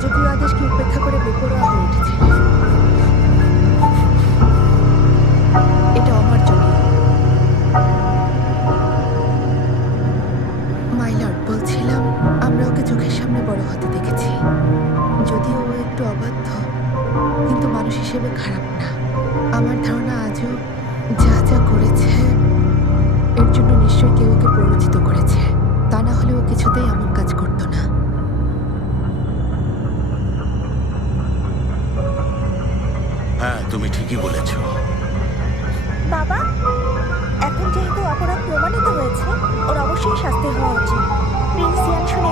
রাজকীয় আদেশকে উপেক্ষা করে বেপরোয়া হয়ে উঠেছিল। এটা অমার্জনীয়। মাই লর্ড, বলছিলাম আমরা ওকে চোখের সামনে বড় হতে দেখেছি। যদিও ও একটু অবাধ্য, কিন্তু মানুষ হিসেবে খারাপ না। আমার ধারণা আজও যা যা করেছে এর জন্য নিশ্চয়ই কেউ ওকে প্ররোচিত করেছে। তা না হলে ও কিছুতেই এমন কাজ করতো না। হ্যাঁ, তুমি ঠিকই বলেছ। বাবা, এখন যেহেতু অপরাধ প্রমাণিত হয়েছে, ওর অবশ্যই শাস্তি হওয়া উচিত। প্রিন্স ইয়ান শুনে